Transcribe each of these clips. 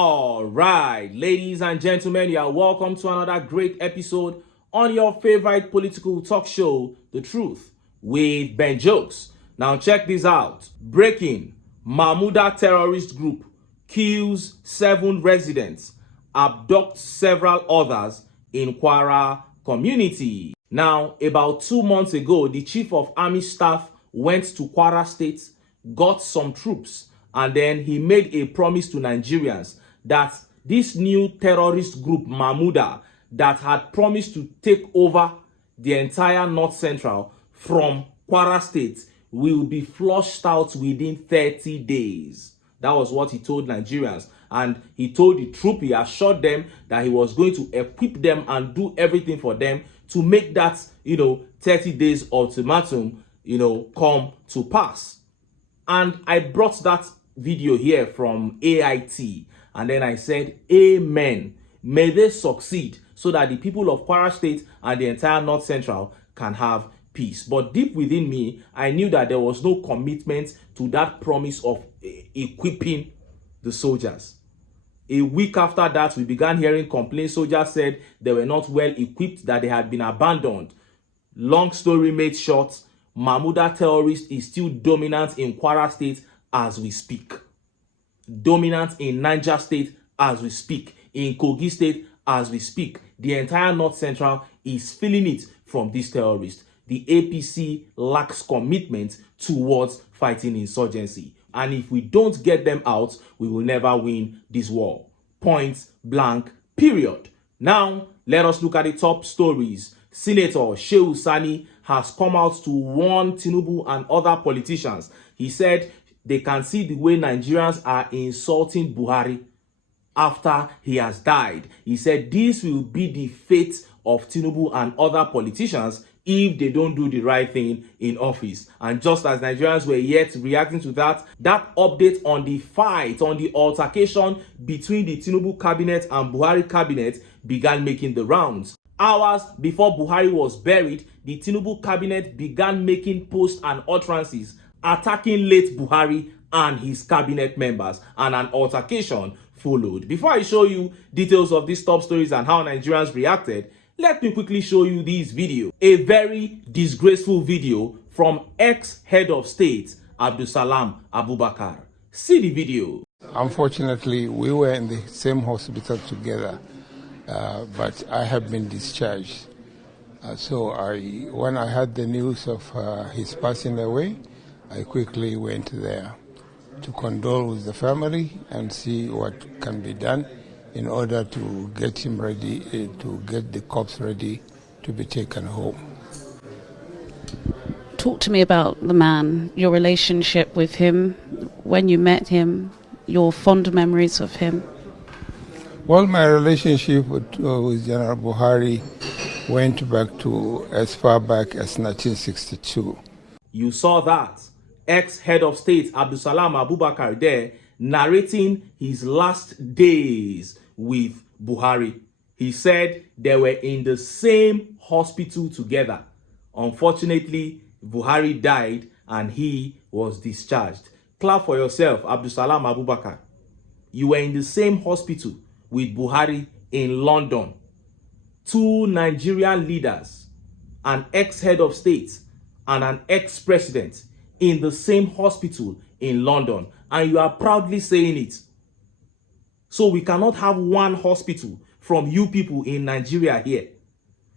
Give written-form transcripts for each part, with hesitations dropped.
All right, ladies and gentlemen, you are welcome to another great episode on your favorite political talk show, The Truth with Ben Jokes. Now check this out. Breaking: Mahmuda terrorist group kills 7 residents, abducts several others in Kwara community. Now, about 2 months ago, the chief of army staff went to Kwara State, got some troops, and then he made a promise to Nigerians that this new terrorist group, Mahmuda, that had promised to take over the entire North Central from Kwara State, will be flushed out within 30 days. That was what he told Nigerians. And he told the troop, he assured them that he was going to equip them and do everything for them to make that, 30 days ultimatum, come to pass. And I brought that video here from AIT. And then I said, amen. May they succeed so that the people of Kwara State and the entire North Central can have peace. But deep within me, I knew that there was no commitment to that promise of equipping the soldiers. A week after that, we began hearing complaints. Soldiers said they were not well equipped, that they had been abandoned. Long story made short, Mahmuda terrorist is still dominant in Kwara State as we speak. Dominant in Niger State as we speak. In Kogi State as we speak. The entire North Central is feeling it from this terrorist. The APC lacks commitment towards fighting insurgency. And if we don't get them out, we will never win this war. Point blank, period. Now, let us look at the top stories. Senator SHEHU SANNI has come out to warn Tinubu and other politicians. He said they can see the way Nigerians are insulting Buhari after he has died. He said this will be the fate of Tinubu and other politicians if they don't do the right thing in office. And just as Nigerians were yet reacting to that update on the fight, on the altercation between the Tinubu cabinet and Buhari cabinet began making the rounds. Hours before Buhari was buried, the Tinubu cabinet began making posts and utterances attacking late Buhari and his cabinet members, and an altercation followed. Before I show you details of these top stories and how Nigerians reacted, let me quickly show you this video. A very disgraceful video from ex-head of state, Abdulsalam Abubakar. See the video. Unfortunately, we were in the same hospital together, but I have been discharged. When I heard the news of his passing away, I quickly went there to condole with the family and see what can be done in order to get him ready, to get the corpse ready to be taken home. Talk to me about the man, your relationship with him, when you met him, your fond memories of him. Well, my relationship with General Buhari went back to as far back as 1962. You saw that. Ex-head of state Abdulsalam Abubakar there narrating his last days with Buhari. He said they were in the same hospital together. Unfortunately, Buhari died and he was discharged. Clap for yourself, Abdulsalam Abubakar. You were in the same hospital with Buhari in London. 2 Nigerian leaders, an ex-head of state and an ex-president, in the same hospital in London, and you are proudly saying it. So we cannot have one hospital from you people in Nigeria here.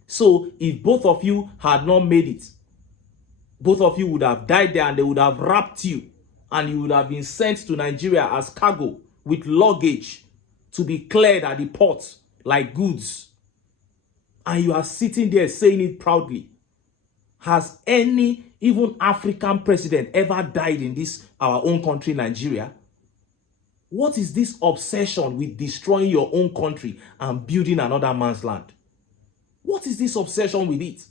So if both of you had not made it, both of you would have died there and they would have wrapped you and you would have been sent to Nigeria as cargo with luggage to be cleared at the port like goods. And you are sitting there saying it proudly. Has any even African president ever died in this our own country, Nigeria? What is this obsession with destroying your own country and building another man's land? What is this obsession with it?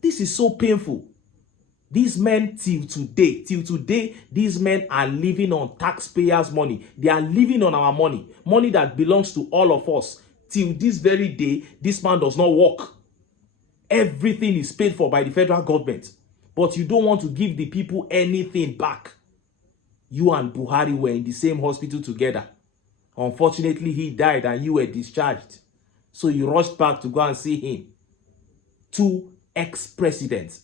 This is so painful. These men till today, these men are living on taxpayers' money. They are living on our money, money that belongs to all of us. Till this very day, this man does not work. Everything is paid for by the federal government. But you don't want to give the people anything back. You and Buhari were in the same hospital together. Unfortunately, he died and you were discharged. So you rushed back to go and see him. Two ex-presidents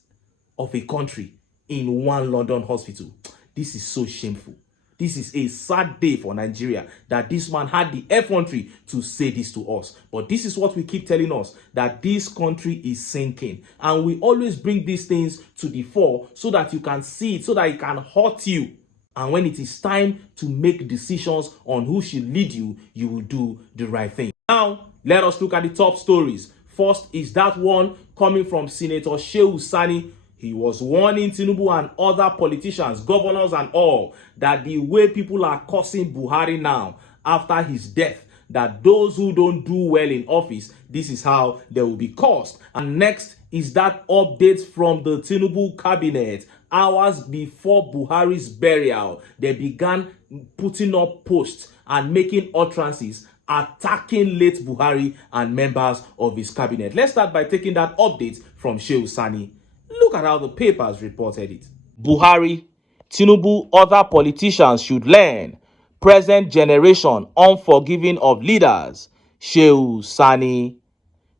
of a country in one London hospital. This is so shameful. This is a sad day for Nigeria that this man had the effrontery to say this to us. But this is what we keep telling us, that this country is sinking. And we always bring these things to the fore so that you can see it, so that it can hurt you. And when it is time to make decisions on who should lead you, you will do the right thing. Now, let us look at the top stories. First is that one coming from Senator SHEHU SANNI. He was warning Tinubu and other politicians, governors and all, that the way people are cursing Buhari now after his death, that those who don't do well in office, this is how they will be cursed. And next is that update from the Tinubu cabinet. Hours before Buhari's burial, they began putting up posts and making utterances attacking late Buhari and members of his cabinet. Let's start by taking that update from SHEHU SANNI. Look at how the papers reported it. Buhari, Tinubu, other politicians should learn. Present generation unforgiving of leaders. SHEHU SANNI.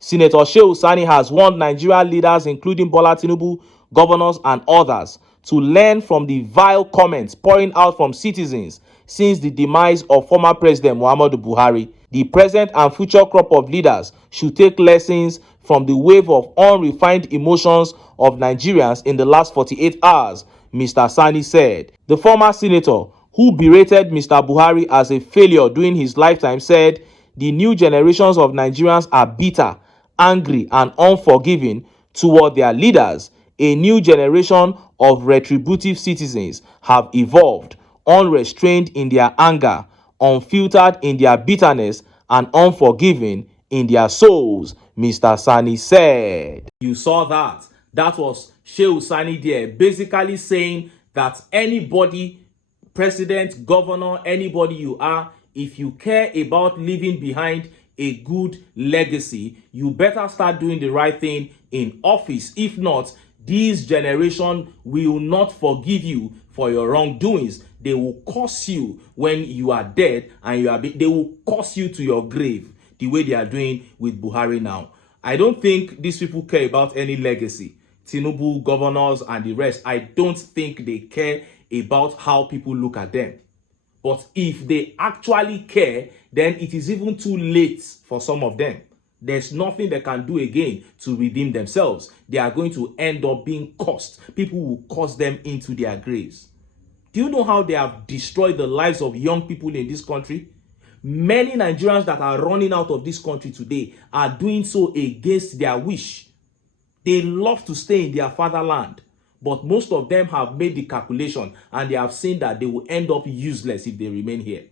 Senator SHEHU SANNI has warned Nigerian leaders, including Bola Tinubu, governors and others, to learn from the vile comments pouring out from citizens since the demise of former President Muhammadu Buhari. The present and future crop of leaders should take lessons from the wave of unrefined emotions of Nigerians in the last 48 hours, Mr. SANNI said. The former senator, who berated Mr. Buhari as a failure during his lifetime, said the new generations of Nigerians are bitter, angry and unforgiving toward their leaders. A new generation of retributive citizens have evolved, unrestrained in their anger, unfiltered in their bitterness, and unforgiving in their souls, Mr. SANNI said. You saw that. That was SHEHU SANNI there, basically saying that anybody, president, governor, anybody you are, if you care about leaving behind a good legacy, you better start doing the right thing in office. If not, this generation will not forgive you for your wrongdoings. They will curse you when you are dead, and they will curse you to your grave, the way they are doing with Buhari now. I don't think these people care about any legacy. Tinubu, governors and the rest, I don't think they care about how people look at them. But if they actually care, then it is even too late for some of them. There's nothing they can do again to redeem themselves. They are going to end up being cursed. People will curse them into their graves. Do you know how they have destroyed the lives of young people in this country? Many Nigerians that are running out of this country today are doing so against their wish. They love to stay in their fatherland, but most of them have made the calculation and they have seen that they will end up useless if they remain here.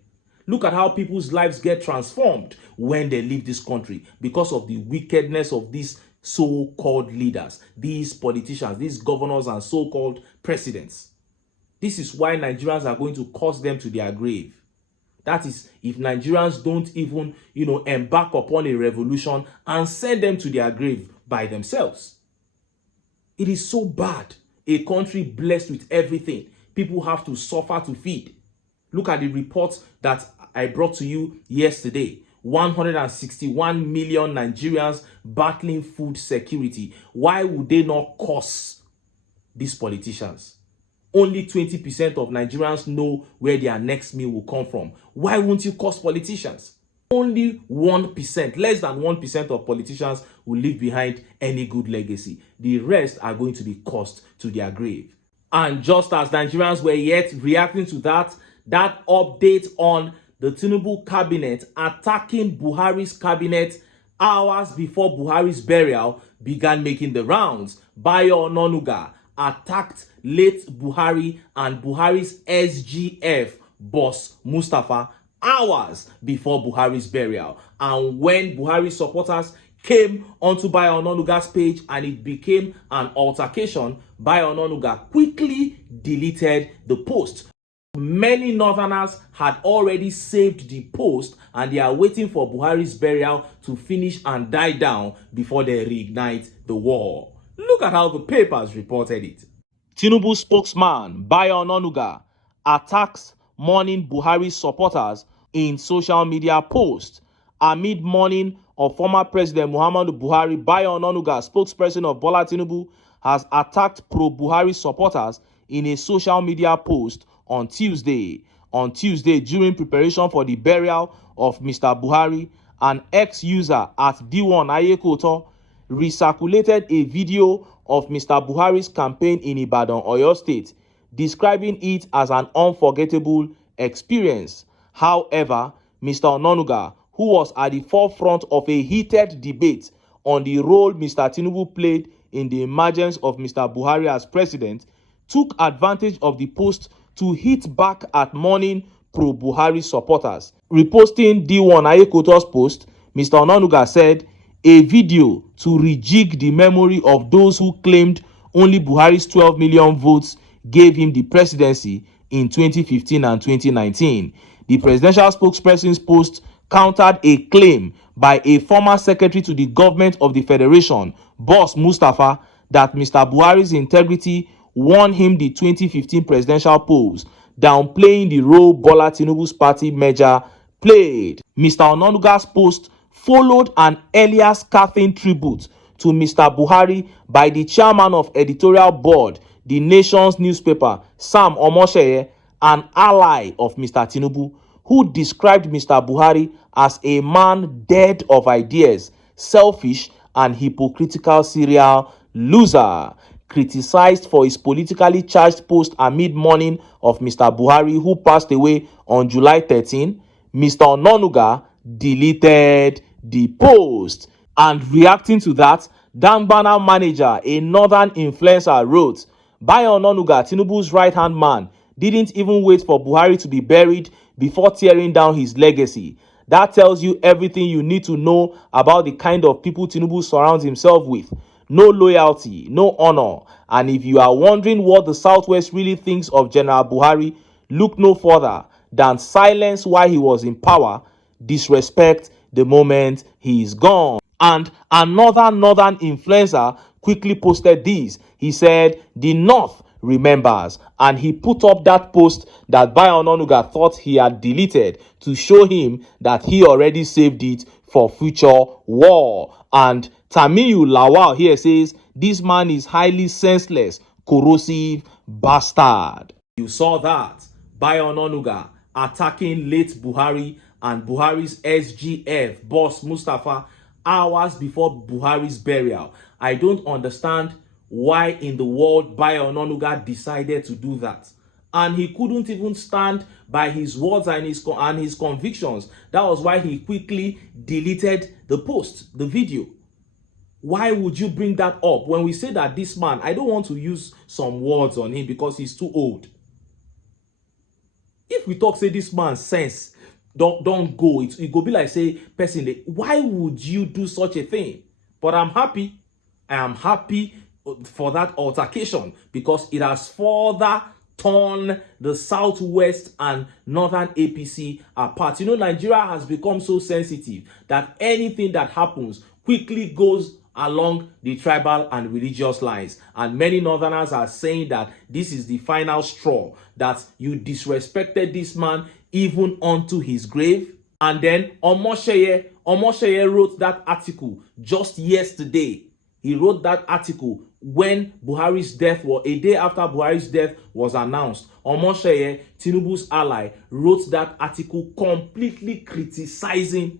Look at how people's lives get transformed when they leave this country because of the wickedness of these so-called leaders, these politicians, these governors and so-called presidents. This is why Nigerians are going to curse them to their grave. That is, if Nigerians don't even, embark upon a revolution and send them to their grave by themselves. It is so bad. A country blessed with everything, people have to suffer to feed. Look at the reports that I brought to you yesterday. 161 million Nigerians battling food security. Why would they not curse these politicians? Only 20% of Nigerians know where their next meal will come from. Why won't you curse politicians? Only 1%, less than 1% of politicians will leave behind any good legacy. The rest are going to be cursed to their grave. And just as Nigerians were yet reacting to that update on the Tinubu cabinet attacking Buhari's cabinet hours before Buhari's burial began making the rounds. Bayo Ononuga attacked late Buhari and Buhari's SGF boss Mustafa hours before Buhari's burial. And when Buhari supporters came onto Bayo Ononuga's page and it became an altercation, Bayo Ononuga quickly deleted the post. Many northerners had already saved the post and they are waiting for Buhari's burial to finish and die down before they reignite the war. Look at how the papers reported it. Tinubu spokesman Bayo Ononuga attacks mourning Buhari supporters in social media posts. Amid mourning of former President Muhammadu Buhari, Bayo Onanuga, spokesperson of Bola Tinubu, has attacked pro-Buhari supporters in a social media post on Tuesday. On Tuesday, during preparation for the burial of Mr. Buhari, an ex-user at D1 Ayekoto recirculated a video of Mr. Buhari's campaign in Ibadan, Oyo State, describing it as an unforgettable experience. However, Mr. Onanuga, who was at the forefront of a heated debate on the role Mr. Tinubu played in the emergence of Mr. Buhari as president, took advantage of the post to hit back at mourning pro-Buhari supporters. Reposting D1 Ayekoto's post, Mr. Onanuga said, "A video to rejig the memory of those who claimed only Buhari's 12 million votes gave him the presidency in 2015 and 2019. The presidential spokesperson's post countered a claim by a former secretary to the government of the Federation, Boss Mustafa, that Mr. Buhari's integrity won him the 2015 presidential polls, downplaying the role Bola Tinubu's party merger played. Mr. Onanuga's post followed an earlier scathing tribute to Mr. Buhari by the chairman of editorial board, the nation's newspaper, Sam Omosheye, an ally of Mr. Tinubu, who described Mr. Buhari as a man dead of ideas, selfish and hypocritical serial loser. Criticized for his politically charged post amid mourning of Mr. Buhari, who passed away on July 13, Mr. Onanuga deleted the post. And reacting to that, Dangbana manager, a northern influencer, wrote, "Bayo Onanuga, Tinubu's right-hand man, didn't even wait for Buhari to be buried before tearing down his legacy. That tells you everything you need to know about the kind of people Tinubu surrounds himself with. No loyalty, no honor. And if you are wondering what the Southwest really thinks of General Buhari, look no further than silence while he was in power, disrespect the moment he is gone." And another northern influencer quickly posted this. He said, "The North remembers," and he put up that post that Bayo Onanuga thought he had deleted to show him that he already saved it for future war. And Tamu Law here says, "This man is highly senseless, corrosive bastard." You saw that. Bayo Onanuga attacking late Buhari and Buhari's SGF boss Mustafa hours before Buhari's burial. I don't understand why in the world Bayo Onanuga decided to do that. And he couldn't even stand by his words and his convictions. That was why he quickly deleted the post, the video. Why would you bring that up? When we say that this man, I don't want to use some words on him because he's too old. If we talk, say this man sense, don't go. It go be like say, person, why would you do such a thing? But I'm happy. I am happy for that altercation because it has further torn the Southwest and Northern APC apart. You know, Nigeria has become so sensitive that anything that happens quickly goes along the tribal and religious lines. And many Northerners are saying that this is the final straw, that you disrespected this man even unto his grave. And then Omosheye wrote that article just yesterday. He wrote that article when Buhari's death was a day after Buhari's death was announced. Omosheye, Tinubu's ally, wrote that article completely criticizing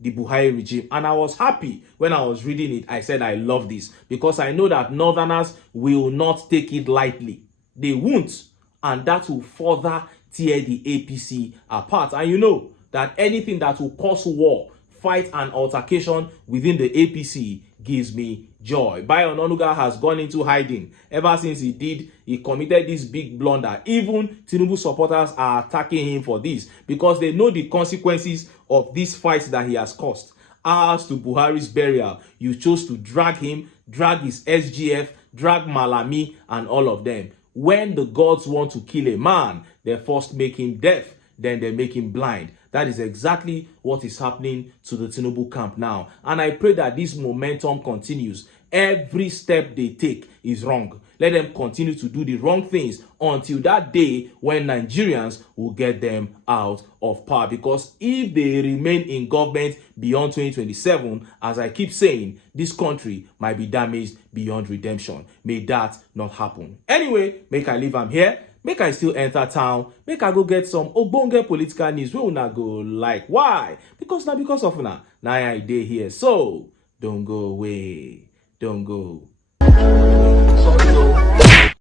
the Buhari regime. And I was happy when I was reading it. I said, I love this because I know that Northerners will not take it lightly. They won't. And that will further tear the APC apart. And you know that anything that will cause war, fight and altercation within the APC gives me joy. Bayo Onanuga has gone into hiding ever since he committed this big blunder. Even Tinubu supporters are attacking him for this because they know the consequences of this fight that he has caused. As to Buhari's burial, you chose to drag him, drag his SGF, drag Malami and all of them. When the gods want to kill a man, they first make him deaf, then they make him blind. That is exactly what is happening to the Tinubu camp now. And I pray that this momentum continues. Every step they take is wrong. Let them continue to do the wrong things until that day when Nigerians will get them out of power. Because if they remain in government beyond 2027, as I keep saying, this country might be damaged beyond redemption. May that not happen. Anyway, make I leave am here. Make I still enter town. Make I go get some ogbonge political news. We will not go like. Why? Because now because of now I dey here. So don't go away. Don't go. Sorry,